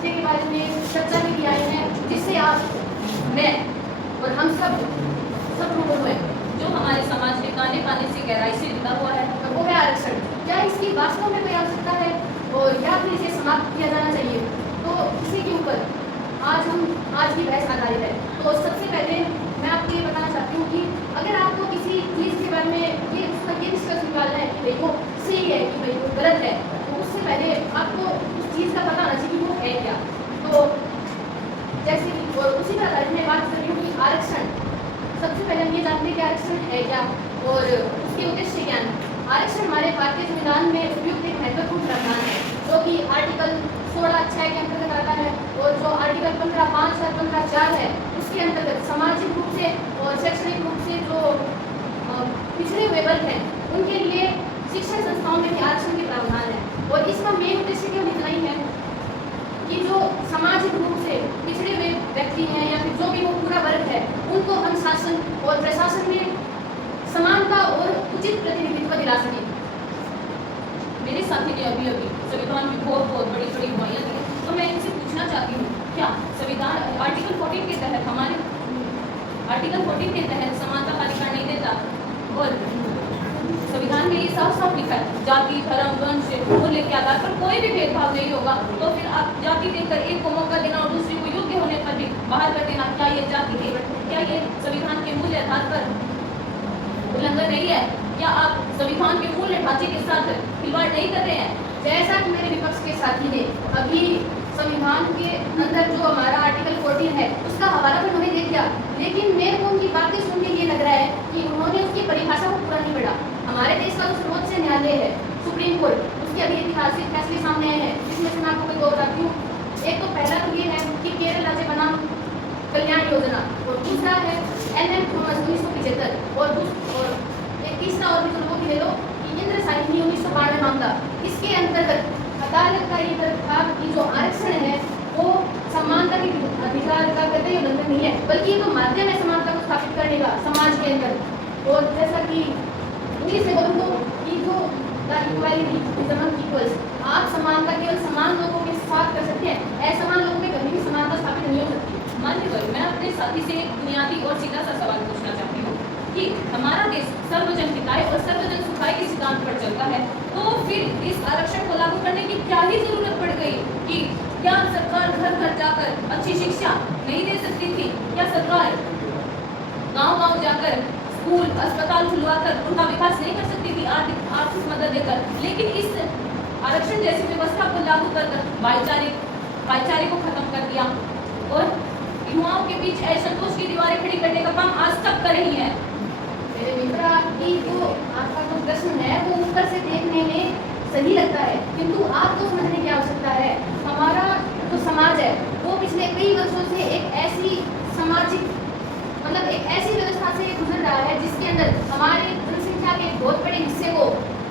मुद्दे के बारे में चर्चा के लिए आए हैं, जिससे आप, मैं और हम सब रूबरू हुए, जो हमारे समाज के काने काने से गहराई से जुड़ा हुआ है, वो है आरक्षण। क्या इसकी वास्तव में कोई आवश्यकता है और या फिर इसे समाप्त किया जाना चाहिए? तो इसी के ऊपर आज की बहस आधारित है। तो सबसे पहले मैं आपको ये बताना चाहती हूँ कि अगर आपको किसी चीज़ के बारे में ये निष्कर्ष निकालना है कि भाई वो सही है कि भाई वो गलत है, तो उससे पहले आपको उस चीज़ का पता होना चाहिए कि वो है क्या। तो जैसे कि और उसी तरह मैं बात कर रही हूँ कि आरक्षण, सबसे पहले हम ये जानते हैं कि आरक्षण है क्या और उसके उद्देश्य क्या है। आरक्षण हमारे भारतीय संविधान में उपयुक्त एक महत्वपूर्ण प्रावधान है, जो कि आर्टिकल 16(6) के अंतर्गत आता है, और जो आर्टिकल 15(5) और 15(4) है उसके अंतर्गत सामाजिक रूप से और शैक्षणिक रूप से जो पिछड़े हुए वर्ग हैं उनके लिए शिक्षण संस्थाओं में भी आरक्षण के प्रावधान है। और इसका मेन उद्देश्य केवल इतना ही है कि जो सामाजिक रूप से पिछड़े हुए व्यक्ति हैं या फिर जो भी वो पूरा वर्ग है, उनको हम शासन और प्रशासन में समानता और उचित प्रतिनिधित्व दिला सकें। मेरे साथी ने अभी संविधान में बहुत बड़ी हुमायत है, तो मैं इनसे पूछना चाहती हूँ, क्या संविधान आर्टिकल 14 के तहत हमारे आर्टिकल 14 के तहत समानता का अधिकार नहीं देता? और संविधान में ये साफ लिखा है, जाति, धर्म, वंश, मूल्य के आधार पर कोई भी भेदभाव नहीं होगा। तो फिर आप जाति देकर एक को मौका देना और दूसरे को योग्य होने पर भी बाहर कर देना, क्या ये जाति है? क्या ये संविधान के मूल्य आधार पर उल्लंघन नहीं है? क्या आप संविधान के मूल्य ढांचे के साथ खिलवाड़ नहीं कर रहे हैं? जैसा कि मेरे विपक्ष के साथी ने अभी संविधान के अंदर जो हमारा आर्टिकल 14 है उसका हवाला तो उन्होंने दे दिया, लेकिन मेरे को उनकी बातें सुन के ये लग रहा है कि उन्होंने उसकी परिभाषा को पूरा नहीं पढ़ा। हमारे देश का जो सर्वोच्च न्यायालय है सुप्रीम कोर्ट, उसके अभी ऐतिहासिक फैसले सामने आए हैं, जिसमें से मैं आपको कोई दो बताती हूँ। एक तो पहला तो ये है कि केरल राज्य बनाम कल्याण योजना, और दूसरा है NM थॉमस 1975, और एक तीसरा और भी वो भी ले लो कि इंद्र साहिनी 1992 मामला। इसके अंतर्गत अदालत का ये तर्क था कि जो आरक्षण है वो समानता के अधिकार का कतई उल्लंघन नहीं है, बल्कि ये तो माध्यम है समानता को स्थापित करने का समाज के अंदर। और जैसा कि इंग्लिश में बोलूँ तो कि जो इक्वालिटी इज अमंग इक्वल्स, आप समानता केवल समान लोगों के साथ कर सकते हैं, असमान लोगों में कभी भी समानता स्थापित नहीं हो सकती। मान्यवर, मैं अपने साथी से एक बुनियादी और सीधा सा सवाल पूछना चाहती हूँ कि हमारा देश सर्वजन हिताय और सर्वजन सुखाय के सिद्धांत पर चलता है, तो फिर इस आरक्षण को लागू करने की क्या ही जरूरत पड़ गई? कि क्या सरकार घर घर जाकर अच्छी शिक्षा नहीं दे सकती थी? क्या सरकार गांव-गांव जाकर स्कूल, अस्पताल खुलवाकर उनका विकास नहीं कर सकती थी आर्थिक मदद देकर? लेकिन इस आरक्षण जैसी व्यवस्था को लागू कर भाईचारे को खत्म कर दिया और युवाओं के बीच असंतोष की दीवारें खड़ी करने का काम आज तक कर रही है। मेरे मित्र, आपका जो प्रश्न है वो ऊपर से देखने में सही लगता है, किंतु आपको समझने की आवश्यकता है। हमारा जो समाज है वो पिछले कई वर्षों से एक ऐसी सामाजिक एक ऐसी व्यवस्था से गुजर रहा है जिसके अंदर हमारे जनसंख्या के बहुत बड़े हिस्से को,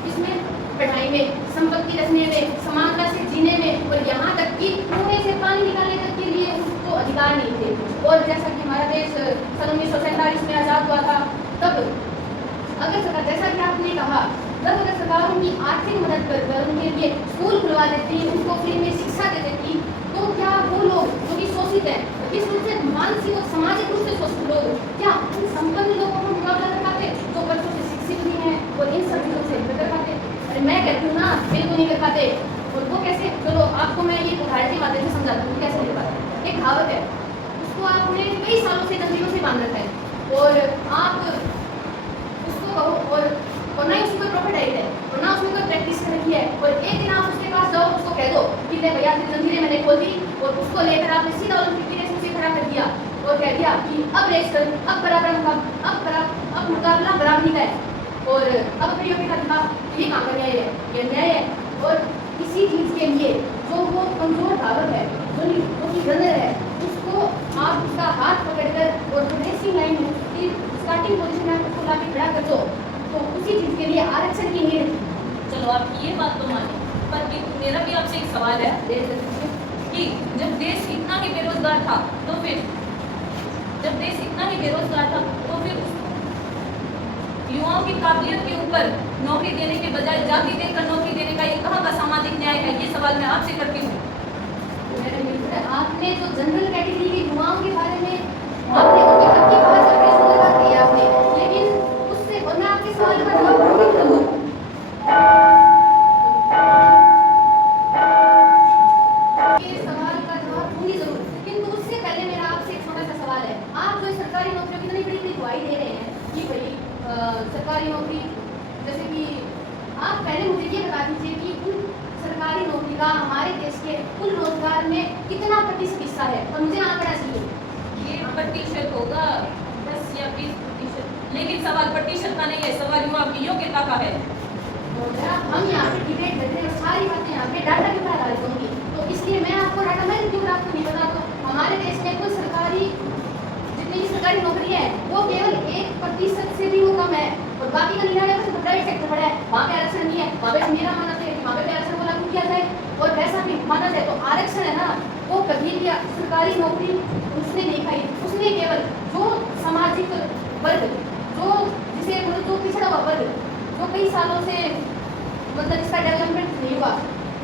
इसमें पढ़ाई में, संपत्ति रखने में, समानता से जीने में, और यहाँ तक कि कुएं से पानी निकालने तक के लिए उसको अधिकार नहीं थे। और जैसा कि हमारा देश सन 1947 में आज़ाद हुआ था, तब अगर सरकार, जैसा कि आपने कहा, तब अगर सरकार उनकी आर्थिक मदद कर उनके लिए स्कूल खुलवा देती, उनको फ्री में शिक्षा दे देती, तो क्या वो लोग जो कि शोषित हैं, किस रूप से मानसिक और सामाजिक रूप से शोषित लोग, क्या उन संपन्न लोगों को मुकाबला कर पाते जो बच्चों से शिक्षित भी हैं और इन सब चीज़ों से कर पाते? अरे मैं कहती हूँ ना, बिल्कुल नहीं कर पाते। और वो कैसे? चलो आपको मैं ये उदाहरण के माध्यम से समझाती हूँ कैसे नहीं पाते। एक कहावत है, उसको आपने कई सालों से जमीनों से बांध रखा है और आप उसको कहो और ना ही उसमें प्रॉफिट आई है और ना उसमें कोई प्रैक्टिस कर रखी है, और एक दिन आप उसके पास जाओ, उसको कह दो कि ले भैया तेरी जंजीरें मैंने खोल दी, और उसको लेकर आपने सीधा ओलंपिक की रेस में से खड़ा कर दिया और कह दिया कि अब रेस कर, अब मुकाबला बराबरी का है और अब अपनी योग्यता दिखा। ये काम का न्याय है, ये न्याय है। और इसी चीज़ के लिए जो वो कमजोर धावक है, जो कि रनर है, उसको आप उसका हाथ पकड़कर और रेसिंग लाइन में उसकी स्टार्टिंग पोजीशन में उसको लाके खड़ा कर दो, तो उसी चीज़ के लिए आरक्षण की नीड। चलो आप ये बात तो माने, पर मेरा भी आपसे एक सवाल है कि जब देश इतना ही बेरोजगार था, तो फिर युवाओं की काबिलियत के ऊपर नौकरी देने के बजाय जाति देकर नौकरी देने का ये कहाँ का सामाजिक न्याय है? ये सवाल मैं आपसे करती हूँ। अपने जो जनरल कैटेगरी के युवाओं के बारे में आपने उनके हक की बात आपने सुंदर बात कही आपने, लेकिन उससे और मैं आपके सवाल का जवाब दूंगी जरूर। ये सवाल का जवाब दूंगी जरूर, किंतु उससे पहले मेरा आपसे एक छोटा सा सवाल है। आप जो सरकारी नौकरियों की इतनी बड़ी बड़ी दुआई दे रहे हैं कि भाई सरकारी नौकरी, जैसे कि आप पहले मुझे ये बता दीजिए कि कुल सरकारी नौकरी का हमारे देश के कुल रोजगार में कितना प्रतिशत हिस्सा है, और मुझे आंकड़ा चाहिए। ये प्रतिशत होगा 10 या 20%, लेकिन सवाल प्रतिशत का नहीं है, सवाल युवा की योग्यता का है। हम यहाँ पे डिबेट करते हैं और सारी बातें यहाँ पे डाटा के ऊपर आधारित होंगी, तो इसलिए मैं आपको डाटा मैं क्यों आपको नहीं बता, तो हमारे देश में कुल सरकारी जितनी भी सरकारी नौकरी है वो केवल 1% से भी वो कम है, और बाकी का 99% प्राइवेट सेक्टर पड़ा है, वहाँ पे आरक्षण नहीं है। वहाँ पे मेरा मानना है कि वहाँ पे आरक्षण को लागू किया जाए, और वैसा भी माना जाए तो आरक्षण है ना, वो कभी भी सरकारी नौकरी उसने नहीं खाई, उसने केवल जो सामाजिक वर्ग, जो जिसे जो पिछड़ा हुआ वर्ग, जो कई सालों से मतलब इसका डेवलपमेंट नहीं हुआ,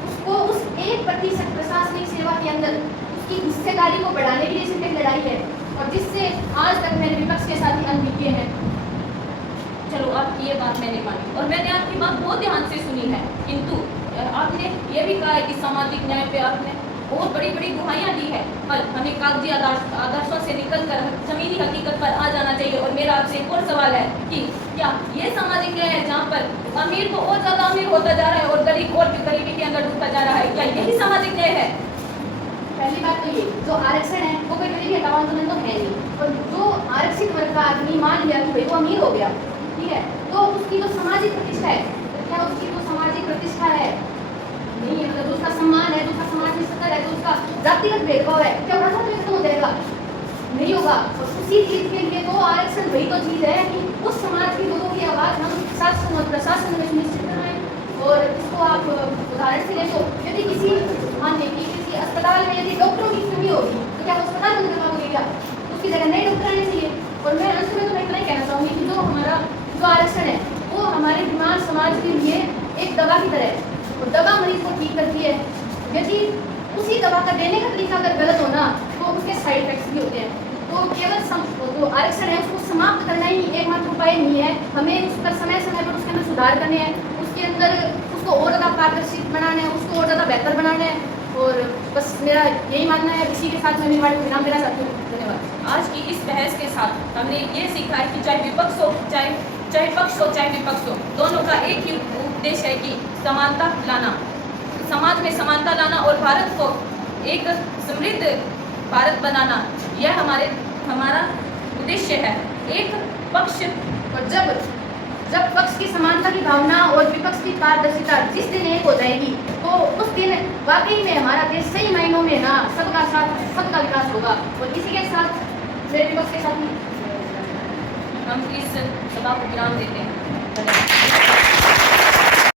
उसको उस 1% प्रशासनिक सेवा के अंदर उसकी हिस्सेदारी को बढ़ाने के लिए सिर्फ एक लड़ाई है, और जिससे आज तक मैंने विपक्ष के साथ ही अनबी किए हैं। चलो आपकी ये बात मैंने मानी और मैंने आपकी बात बहुत ध्यान से सुनी है, किंतु आपने ये भी कहा है कि सामाजिक न्याय पे आपने बहुत बड़ी बड़ी दुहाइयाँ दी है, पर हमें कागजी आदर्शों से निकलकर जमीनी हकीकत पर आ जाना चाहिए। और मेरा आपसे एक और सवाल है कि क्या ये सामाजिक न्याय है जहाँ पर अमीर को और ज़्यादा अमीर होता जा रहा है और गरीब और भी गरीबी के अंदर डूबता जा रहा है, क्या यही सामाजिक न्याय है? पहली बात तो ये जो आरक्षण है वो कोई गरीबी हटाओ आंदोलन तो है नहीं, और जो आरक्षित वर्ग का आदमी मान लिया कि भाई वो अमीर हो गया, ठीक है, तो उसकी जो सामाजिक प्रतिष्ठा है, तो क्या उसकी जो सामाजिक प्रतिष्ठा है नहीं है, मतलब उसका सम्मान है, उसका समाज में सत्तर है, तो उसका जातिगत भेदभाव है, क्या वहाँ से खत्म हो जाएगा? नहीं होगा। और उसी चीज के लिए तो आरक्षण वही तो चीज है कि उस समाज के लोगों की आवाज हम शासन और प्रशासन में सुनिश्चित कराएं। और इसको आप उदाहरण से ले तो यदि किसी मानने की किसी अस्पताल में यदि डॉक्टरों की कमी होगी तो क्या अस्पताल बंद करवाओगे? क्या उसकी जगह नए डॉक्टर आने चाहिए? और मैं अंत में तो मैं इतना ही कहना चाहूँगी कि जो हमारा जो आरक्षण है वो हमारे बीमार समाज के लिए एक दवा की तरह है, और दवा मरीज को ठीक करती है। यदि उसी दवा का देने का तरीका अगर गलत हो ना तो उसके साइड इफेक्ट्स भी होते हैं। तो केवल जो आरक्षण है उसको समाप्त करना ही एकमात्र उपाय नहीं है, हमें उस पर समय समय पर उसके अंदर सुधार करने हैं, उसके अंदर उसको और ज़्यादा पारदर्शी बनाना है, उसको और ज़्यादा बेहतर बनाना है। और बस मेरा यही मानना है, इसी के साथ मैं मेरी बात को विराम देना चाहती हूँ। धन्यवाद। आज की इस बहस के साथ हमने ये सीखा है कि चाहे विपक्ष हो चाहे पक्ष हो चाहे विपक्ष हो, दोनों का एक ही उद्देश्य है कि समानता लाना, समाज में समानता लाना और भारत को एक समृद्ध भारत बनाना, यह हमारा उद्देश्य है। एक पक्ष और जब पक्ष की समानता की भावना और विपक्ष की पारदर्शिता जिस दिन एक हो जाएगी तो उस दिन वाकई में हमारा देश सही मायनों में ना सबका साथ सबका विकास होगा। और इसी के साथ मेरे विपक्ष के साथ हम इस सभा को विराम देते हैं। धन्यवाद।